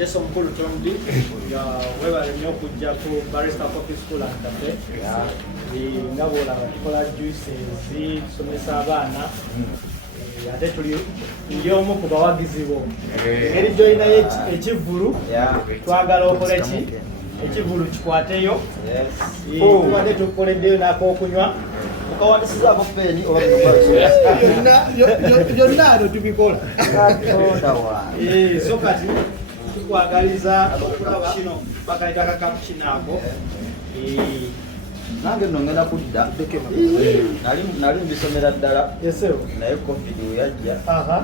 Yes, omukulu Tomdi. Webale nnyo okujja ku Barrister Coffee School and Cafe. Nga bw'olaba tukola juices, tusomesa abaana. Ate tuli omu ku bawagizi bo. Engeri gy'olinayo ekivvulu, twagala okole ki? Ekivvulu kikwateyo. Tubadde tukoleddeyo n'ak'okunywa. Okawandisizaako peeni oba byonna ano tubikola. So kati tukwagaliza okulaba kino bakaita kakapucino ako. Nange nno ngenda kudda nali mbisomera ddala naye covid weyajja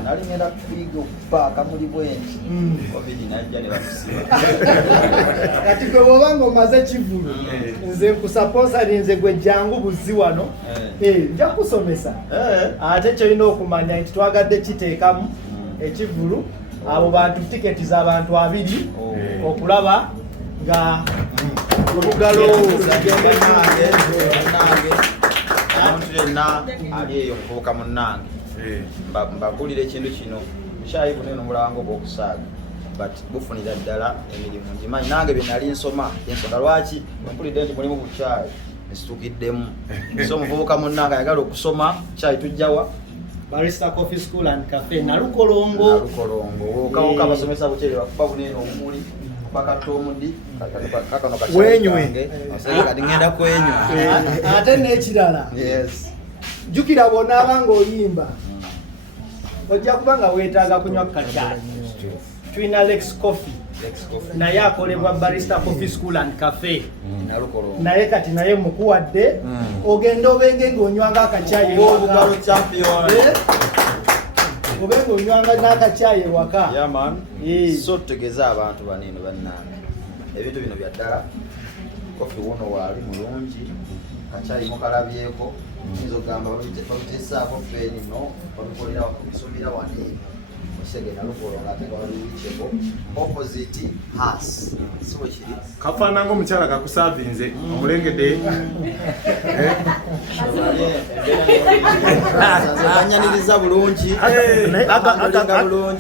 nali ngenda kuyiga okupaaka muli bwenki covid najja ne bakusiba kati gwe bw'oba ng'omaze kivulu nze nkusaponsari nze gwe jangu buzzi wano nja kusomesa ate kyolina okumanya nti twagadde kiteekamu ekivulu abo bantu tiketi z'abantu 2 okulaba nga olugalo genda nange omuntu yenna ali eyo muvubuka munnange mbagulira ekintu kino bukyayi bunene omulanga ogw'okusaaga but bufunira ddala emirimu ngimanyi nange bye nali nsoma ensonga lwaki mpulidde nti mulimu bukyayi nesituukiddemu so omuvubuka munnange ayagala okusoma kyayi tujjawa Barrister Coffee School and Cafe Nalukolongo wokawoka abasomesa bukyere bakuba bunene omuli bakatomudi kakano wenywe kati ngenda kwenywa ate n'ekirala jjukira bw'onaaba ng'oyimba ojja kuba nga weetaaga kunywa kacaayi tulina Lex Coffee naye akolebwa Barrister Coffee School and Cafe naye kati naye mukuwadde ogenda obenge ng'onywanga akacaayi obenga onywanga n'akacaayi ewaka so tutegeeza abantu banene bannange ebintu bino bya ddala kofi wuno waali mulungi kacaayi mukalabyeko nyinza okugamba babiteesaako feeni no babikolera bisomera wani musegena lukolonga ate nga babiwikyeko opposite has sibo kiri kafaana ng'omukyala kakusavinze omulengedde banyaniriza bulungi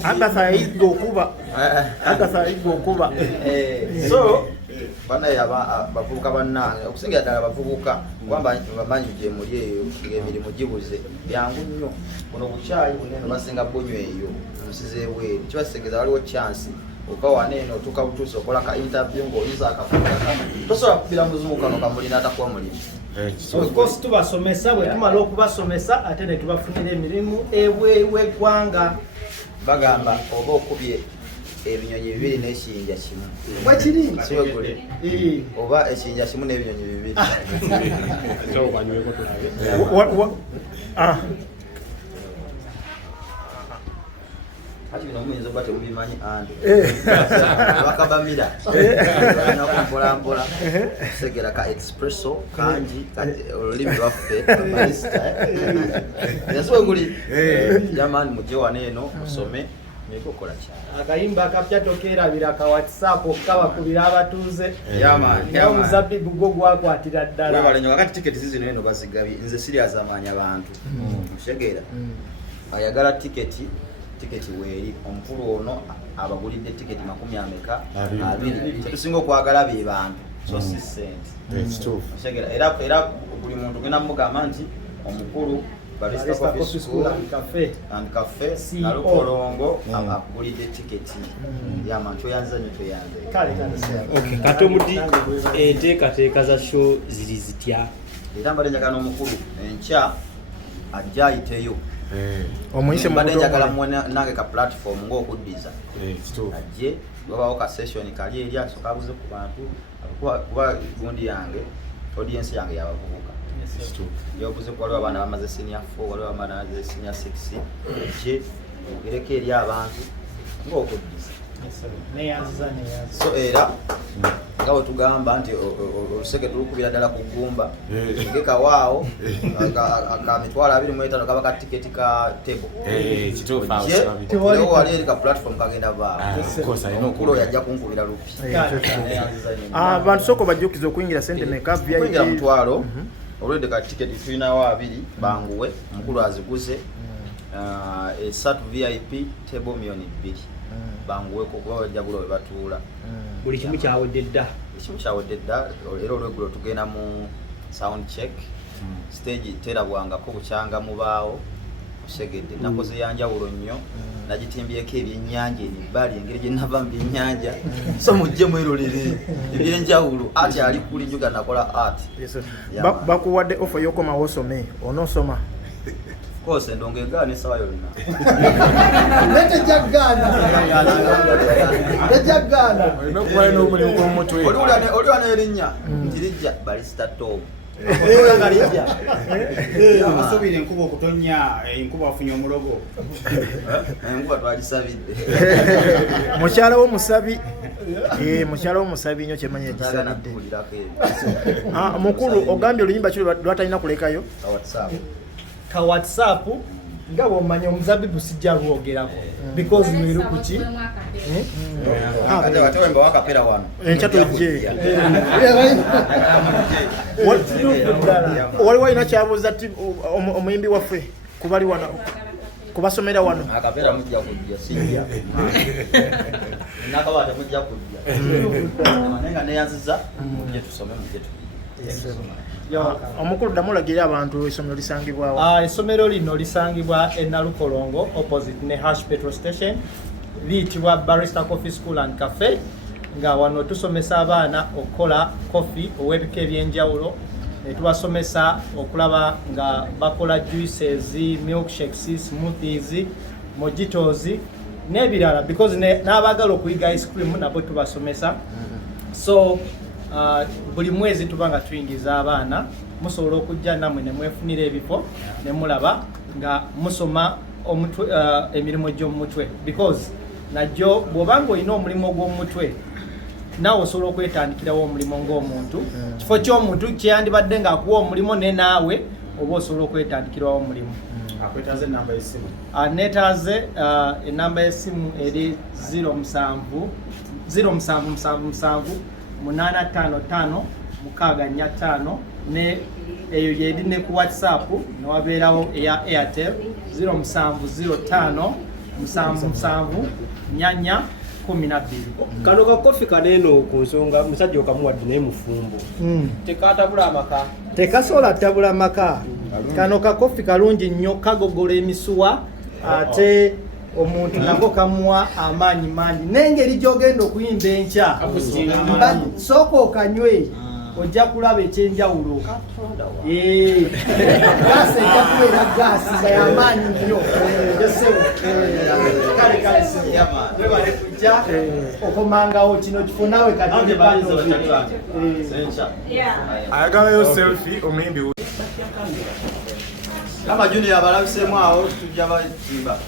agasayiga okuba so banaye abavubuka bannange okusingira ddala abavubuka kubanga bamanyi gye muli eyo ng'emirimu gibuze byangu nnyo buno bukyayi bunene basinga bunywa eyo omusizi ebweru kibategeeza waliwo chance okawana eno otuuka butuusi okola ka interview ng'oyiza akafuka tosobola kubira muzimu kano kamuli n'atakuwa mulimu of course tubasomesa bwe tumala okubasomesa ate ne tubafunira emirimu w'eggwanga bagamba oba okubye ebinyonyi 2 n'ekiyinja kimu bwekiri siwegule oba ekiyinja kimu n'ebinyonyi 2 ati bino muyinza okuba temubimanyi andi bakabamira mpolampola segera ka expresso kangi olulimi lwaffe yasiweguli jamani mujje wano eno musome nikokola kyala akayimba akapya tokeerabira ka WhatsApp okukabakubira abatuuze nga omuzabbibu gwo gwakwatira ddala walenyo kakati tiketi zizino eno bazigabye nze siriaza amaanyi abantu mutegeera ayagala tiketi weeri omukulu ono abagulidde tiketi 200 kyetusinga okwagala be bantu so si sente era buli muntu genda mugamba nti omukulu Barrister Coffee School and Cafe Nalukolongo akugulidde tiketi yamantu oyanza nyo toyanze okay Katomudi enteekateeka za show ziri zitya era mbadde njagala n'omukulu enkya ajja ayiteyo omuyise mbadde njagala nange ka platform ng'okuddiza ajje babawo ka session kali eri asooka abuze ku bantu kuba gundi yange audience yange yabavubuka yobuze ku waliwo abaana bamaze senior 4 waliwo abaana bamaze senior 6 je ogereko eri abantu ng'okuddiza so era nga bwe tugamba nti oluseke tulukubira ddala ku ggumba ngekawaawo ka 25 kaba ka tiketi ka tebo wali eri ka platform kagenda baamukulu oyo ajja kunkubira lupi abantu sooka bajjukiza okuyingira sente meka kuyingira mutwalo olwedde ka tiketi tulinawo 2 banguwe omukulu aziguze esatu VIP table million 2 banguweko kuba bajjagula we batuula buli kimu kyawedde dda ekimu kyawedde dda era olweggulo tugenda mu sound check stage terabwangako bukyanga mubaawo kusegedde nakoze yanjawulo nnyo nagitimbyeko ebyennyanja enibbali engeri gye nava mu byennyanja so mujje mwerolere ebyenjawulo ati ali kuli njuga nakola art bakuwadde offer y'okomawo osome onoosoma kose ndongo egaana esawa yonna tejaggaana olina okubayo n'omulimu gw'omutwe oliwa n'erinnya ntirijja Barrister Tom Amasubire enkuba okutonya enkuba afunye omulogo. Enkuba twagisabidde. Mukyala w'omusabi mukyala w'omusabi nnyo kyemanya egisabidde. Mukulu ogambye oluyimba kyo lwatalina kulekayo ka WhatsApp nga bw'omanya omuzabibu sijja lwogerako because lwero kuki ate wemba wakapera wano enkya tojje waliwo alina kyabuuza ti omuyimbi waffe kubali wano kubasomera wano akapera mujja kujja sijja nakabata mujja kujja nenga neyanziza mujje tusome mujje omukulu damulagira abantu essomero lisangibwawo essomero lino lisangibwa e Nalukolongo opposite ne Hash petrol station liyitibwa Barrister Coffee School and Cafe nga wano tusomesa abaana okukola coffee ow'ebika ebyenjawulo tubasomesa okulaba nga bakola juices, milkshakes, smoothies, mojitos n'ebirala because n'abaagala okuyiga ice cream nabo tubasomesa so buli mwezi tubanga tuyingiza abaana musobola okujja namwe ne mwefunira ebifo ne mulaba nga musoma emirimu gy'omutwe because najjo bw'obanga olina omulimu gw'omutwe naawe osobola okwetandikirawo omulimu ng'omuntu kifo ky'omuntu kyeyandibadde ng'akuwa omulimu ne naawe oba osobola okwetandikirawo omulimu Akwetaaze enamba y'essimu neetaaze enamba y'essimu eri 0777 855 645 ne eyo yedi ne ku WhatsApp ne wabeerawo eya Airtel 0705 777 nyanya 12. Kano ka kofi kaneno ku nsonga musajja okamuwadde naye mufumbo tekatabula amaka tekasola tabula maka kano ka kofi kalungi nnyo kagogola emisuwa ate omuntu nako kamuwa amaanyi mangi n'engeri gy'ogenda okuyimba enkya sooka okanywe ojja kulaba ekyenjawulo gaasi ejja kubeera gaasi nga y'amaanyi nnyo webale kujja okomangawo kino kifo naawe ayagalayo selfie omuyimbi kama junior abalabiseemu awo tujja batimba